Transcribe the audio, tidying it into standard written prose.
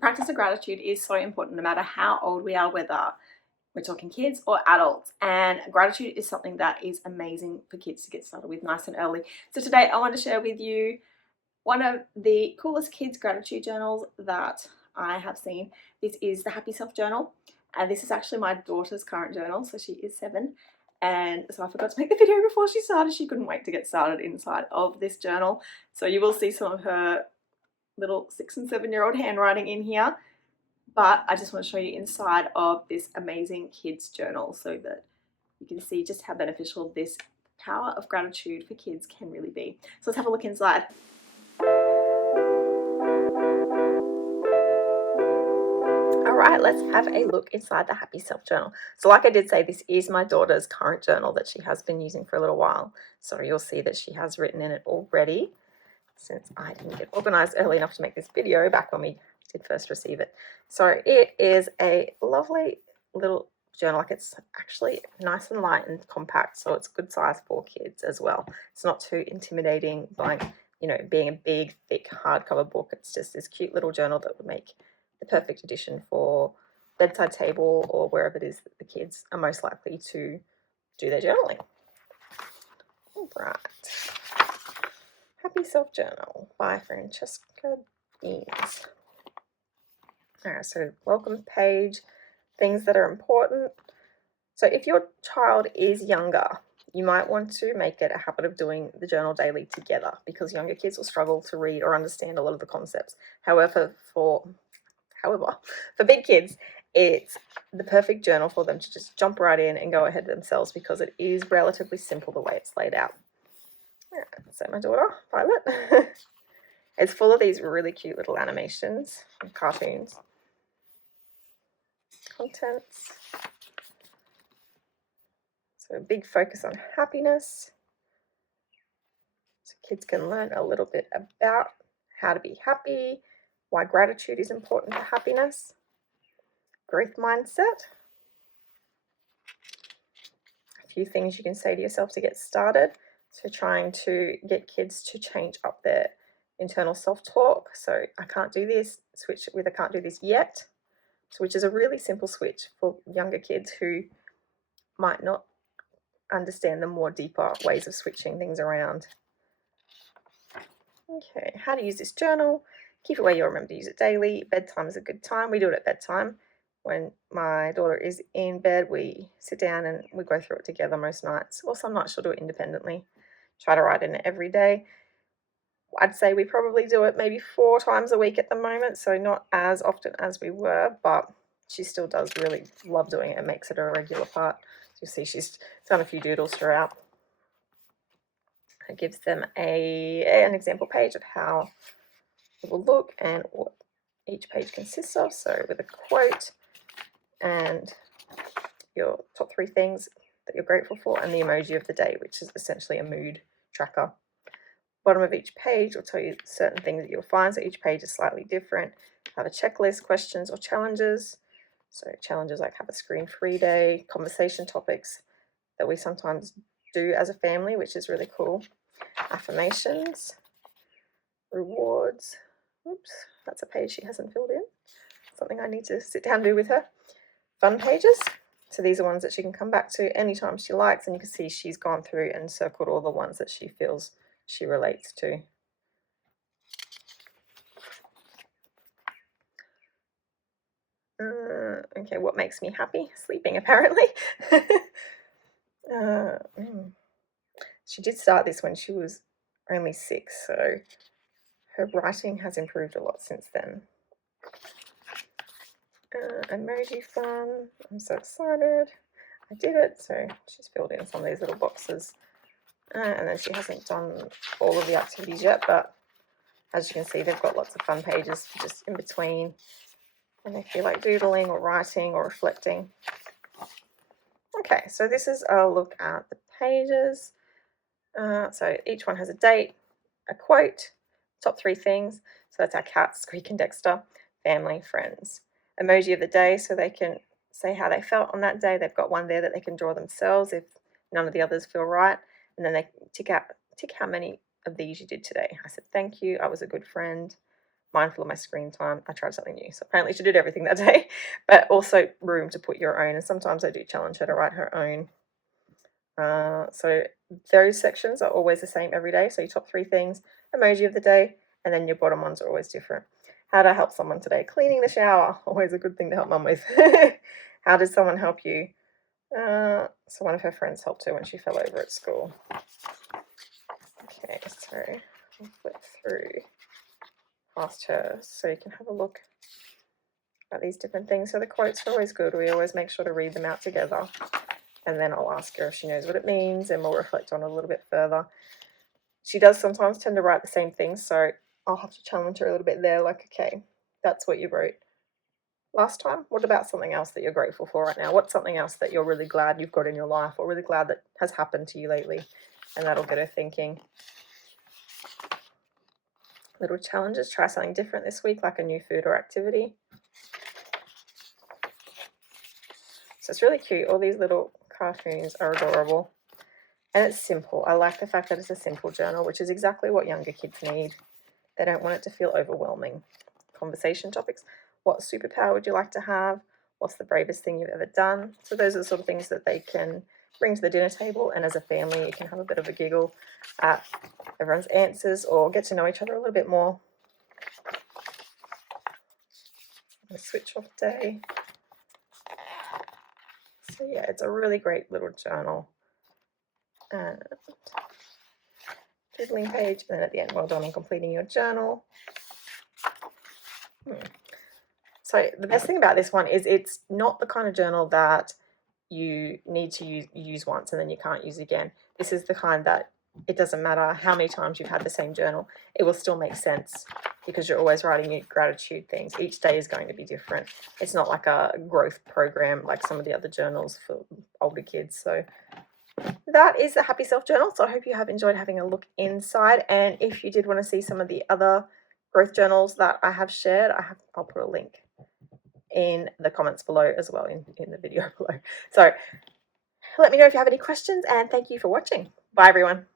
practice of gratitude is so important no matter how old we are, whether we're talking kids or adults, and gratitude is something that is amazing for kids to get started with nice and early. So today I want to share with you one of the coolest kids gratitude journals that I have seen. This is the Happy Self Journal, and this is actually my daughter's current journal, so she is 7, and so I forgot to make the video before she started. She couldn't wait to get started inside of this journal, so you will see some of her little 6 and 7-year-old handwriting in here, but I just want to show you inside of this amazing kids journal so that you can see just how beneficial this power of gratitude for kids can really be. So let's have a look inside. Alright, let's have a look inside the Happy Self Journal. So like I did say, this is my daughter's current journal that she has been using for a little while. So you'll see that she has written in it already, since I didn't get organised early enough to make this video back when we did first receive it. So it is a lovely little journal. Like, it's actually nice and light and compact, so it's good size for kids as well. It's not too intimidating by, you know, being a big, thick hardcover book. It's just this cute little journal that would make the perfect addition for bedside table or wherever it is that the kids are most likely to do their journaling. All right. Happy Self Journal by Francesca Deans. Alright, so welcome page, things that are important. So if your child is younger, you might want to make it a habit of doing the journal daily together, because younger kids will struggle to read or understand a lot of the concepts. However, for big kids, it's the perfect journal for them to just jump right in and go ahead themselves, because it is relatively simple the way it's laid out. Alright, so my daughter, Violet, it's full of these really cute little animations and cartoons. Contents. So a big focus on happiness. So kids can learn a little bit about how to be happy, why gratitude is important to happiness, growth mindset, a few things you can say to yourself to get started. So trying to get kids to change up their internal self-talk. So I can't do this, switch it with I can't do this yet, which is a really simple switch for younger kids who might not understand the more deeper ways of switching things around. Okay, how to use this journal. Keep it where you'll remember to use it daily. Bedtime is a good time. We do it at bedtime. When my daughter is in bed, we sit down and we go through it together most nights, or some nights she'll do it independently. Try to write in it every day. I'd say we probably do it maybe 4 times a week at the moment, so not as often as we were, but she still does really love doing it and makes it a regular part. You'll see she's done a few doodles throughout. It gives them an example page of how it will look and what each page consists of. So with a quote and your top 3 things that you're grateful for, and the emoji of the day, which is essentially a mood tracker. Bottom of each page will tell you certain things that you'll find. So each page is slightly different. Have a checklist, questions or challenges. So challenges like have a screen-free day, conversation topics that we sometimes do as a family, which is really cool. Affirmations, rewards. Oops, that's a page she hasn't filled in. Something I need to sit down and do with her. Fun pages. So these are ones that she can come back to anytime she likes, and you can see she's gone through and circled all the ones that she feels she relates to. Okay, what makes me happy? Sleeping, apparently. She did start this when she was only 6, so her writing has improved a lot since then. Emoji fun. I'm so excited. I did it, so she's filled in some of these little boxes. And then she hasn't done all of the activities yet, but as you can see, they've got lots of fun pages just in between, and they feel like doodling or writing or reflecting. Okay, so this is a look at the pages. So each one has a date, a quote, top 3 things. So that's our cats, Squeak and Dexter, family, friends. Emoji of the day, so they can say how they felt on that day. They've got one there that they can draw themselves if none of the others feel right. And then they tick how many of these you did today. I said, thank you, I was a good friend. mindful of my screen time. I tried something new. So apparently she did everything that day, but also room to put your own. And sometimes I do challenge her to write her own. So those sections are always the same every day. So your top 3 things, emoji of the day, and then your bottom ones are always different. How to help someone today? Cleaning the shower, always a good thing to help mum with. How did someone help you? So one of her friends helped her when she fell over at school. Okay, so I'll flip through past her so you can have a look at these different things. So the quotes are always good. We always make sure to read them out together. And then I'll ask her if she knows what it means, and we'll reflect on it a little bit further. She does sometimes tend to write the same thing, so I'll have to challenge her a little bit there, like, okay, that's what you wrote last time. What about something else that you're grateful for right now? What's something else that you're really glad you've got in your life, or really glad that has happened to you lately? And that'll get her thinking. Little challenges, try something different this week, like a new food or activity. So it's really cute. All these little cartoons are adorable. And it's simple. I like the fact that it's a simple journal, which is exactly what younger kids need. They don't want it to feel overwhelming. Conversation topics. What superpower would you like to have? What's the bravest thing you've ever done? So those are the sort of things that they can bring to the dinner table, and as a family you can have a bit of a giggle at everyone's answers or get to know each other a little bit more. A switch off day. So yeah, it's a really great little journal. And doodling page, and then at the end, well done on completing your journal. So the best thing about this one is it's not the kind of journal that you need to use once and then you can't use again. This is the kind that it doesn't matter how many times you've had the same journal, it will still make sense because you're always writing your gratitude things. Each day is going to be different. It's not like a growth program like some of the other journals for older kids. So that is the Happy Self Journal. So I hope you have enjoyed having a look inside. And if you did want to see some of the other growth journals that I have shared, I'll put a link in the comments below as well, in the video below. So let me know if you have any questions, and thank you for watching. Bye everyone.